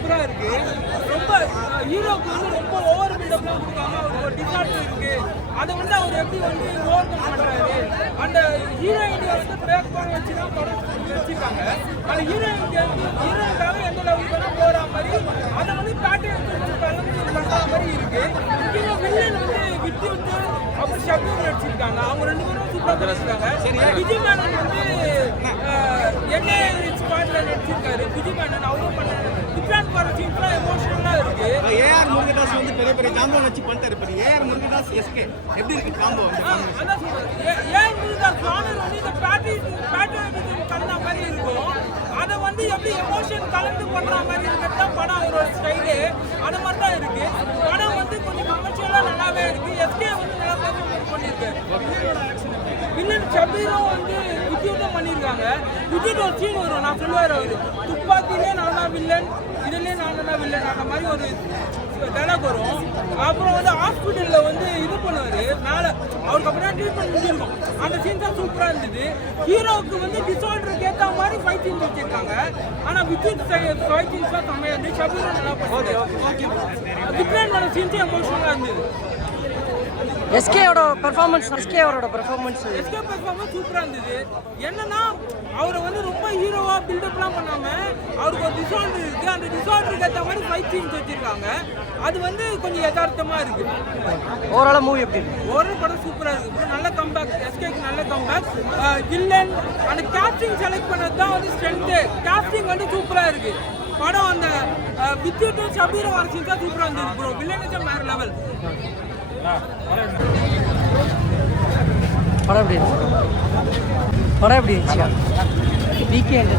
சூப்பரா இருக்கு. ரொம்ப ஹீரோக்கு வந்து ரொம்ப ஓவர் பில்டப்லாம் கொடுக்காம அவருக்கு ஒரு டிசாஸ்டர் இருக்கு. அதை வந்து அவர் எப்படி வந்து ஓவர் கம் பண்றாரு. அந்த ஹீரோயினை வந்து பிரேக் பண்ண வச்சு தான் படம் வச்சிருக்காங்க. அந்த ஹீரோயினுக்காக எந்த லெவலுக்கு வேணா போற மாதிரி அதை வந்து பேட்டர்ன் கலந்து பண்ற மாதிரி இருக்கு. முக்கியமா வில்லன் வந்து விட்டு அப்புறம் ஷபீர் நடிச்சிருக்காங்க. அவங்க 2 பேரும் சூப்பரா நடிச்சிருக்காங்க. விஜய் மேனன் வந்து என்ன ஸ்பாட்ல நடிச்சிருக்காரு. விஜய் மேனன் அவரும் பண்ண டிஃபரண்ட் பண்ண சீன்ஸ்லாம் எமோஷனலா இருக்கு. ஏஆர் முருகதாஸ் வந்து பெரிய காம்போ வச்சு பண்ணிட்டாரு. இப்போ ஏஆர் முருகதாஸ் எஸ்கே எப்படி இருக்கு காம்போ? அதான் சொல்றேன். ஏஆர் முருகதாஸ் ஜானர் வந்து இந்த பேட்ரியாட்டிசம் கலந்த மாதிரி இருக்கும். அதை வந்து எப்படி எமோஷன் கலந்து பண்ற மாதிரி இருக்கிறது தான் படம் அவரோட ஸ்டைலு. அது மாதிரி தான் இருக்கு. படம் வந்து கொஞ்சம் கமர்ஷியலா நல்லாவே இருக்கு. எஸ்கே வந்து நல்லா பெர்ஃபார்மன்ஸ் பண்ணிருக்கு. வில்லன் ஷபீரும் வந்து விஜயும் பண்ணியிருக்காங்க. விஜய் ஒரு சீன் வரும், நான் சொல்லுவார் அவரு துப்பாக்கிலே நான் தான் வில்லன், இதுலேயே நான் தான் வில்லன் அந்த மாதிரி ஒரு டைலாக் வரும். அப்புறம் வந்து ஹாஸ்பிட்டலில் வந்து இது பண்ணுவார் மேலே, அவருக்கு அப்புறம் ட்ரீட்மெண்ட் முடிஞ்சிருக்கும். அந்த சீன் தான் சூப்பராக இருந்தது. ஹீரோவுக்கு வந்து டிசார்டருக்கு ஏற்ற மாதிரி ஃபைட் சீன்ஸ் வச்சுருக்காங்க. ஆனால் விஜய் ஃபைட் சீன்ஸ்லாம் கம்மியாக இருந்தது. ஷபீரும் நல்லா பண்ணுவாங்க. டிஃப்ரெண்ட் சீன்ஸும் எமோஷனலாக இருந்தது. எஸ்கேவோட பெர்ஃபார்மன்ஸ் சூப்பராக இருந்தது. என்னன்னா அவரை வந்து ரொம்ப ஹீரோவா பில்டப்லாம் பண்ணாம அவருக்கு ஒரு டிசார்டர் இருக்கு. அந்த டிசார்டருக்கு ஏற்ற மாதிரி ஃபைட் சீன்ஸ் வச்சிருக்காங்க. அது வந்து கொஞ்சம் யதார்த்தமா இருக்கு. ஓவரால் மூவி எப்படி இருக்கு? ஓவரால் படம் சூப்பரா இருக்கு. நல்ல கம்பேக், எஸ்கேக்கு நல்ல கம்பேக். வில்லன் அந்த கேஸ்டிங் செலக்ட் பண்ணது தான் வந்து ஸ்ட்ரென்த். கேஸ்டிங் வந்து சூப்பரா இருக்கு. படம் அந்த வித்யுட் ஷபீர் வர சீன்ஸ் தான் சூப்பரா இருந்தது ப்ரோ. வில்லனுக்கு வேற லெவல். படம் எப்படி இருந்துச்சு? வீக்கெண்ட்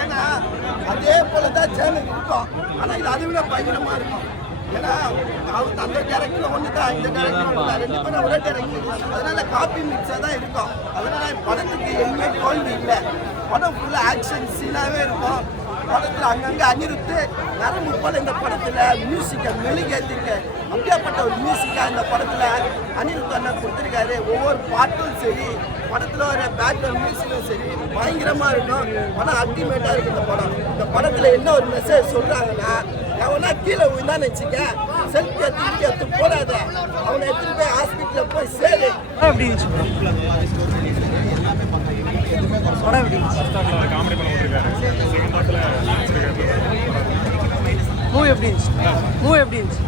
ஏன்னா அதே போல தான் சேனல் இருக்கும். ஆனால் இது அதை விட பயங்கரமாக இருக்கும். ஏன்னா அவர் அந்த டேரக்டர் ஒன்று தான், இந்த டேரக்டர் ஒன்று தான், 2 பேரும் ஒரே டேரக்டர். அதனால காப்பி மிக்ஸாக தான் இருக்கும். அதனால படத்துக்கு எதுவுமே தோல்வி இல்லை. படம் ஃபுல்லாக ஆக்ஷன் சீனாகவே இருக்கும். படத்தில் அங்கங்கே அனிருத்து நரம்பு போல இந்த படத்தில் மியூசிக்கை மெழுகேற்றிருக்கு. அப்படியாப்பட்ட ஒரு மியூசிக்காக இந்த படத்தில் அனிருத்து அண்ணா கொடுத்துருக்காரு. ஒவ்வொரு பாட்டும் சரி, படத்தில் ஒரு பேக்ரவுண்ட் மியூசிக்கும் சரி பயங்கரமாக இருக்கும். படம் அல்டிமேட்டாக இருக்குது இந்த படம். இந்த படத்தில் என்ன ஒரு மெசேஜ் சொல்கிறாங்கன்னா, அவனா கீழே விழுந்தான்னு வச்சுக்க, செல்ஃபி எடுத்து போடாத, அவனை எடுத்துகிட்டு போய் ஹாஸ்பிட்டலில் போய் சேரு. எப்படி இருந்துச்சு? படம் எப்படி மூவி எப்படி இருந்துச்சு?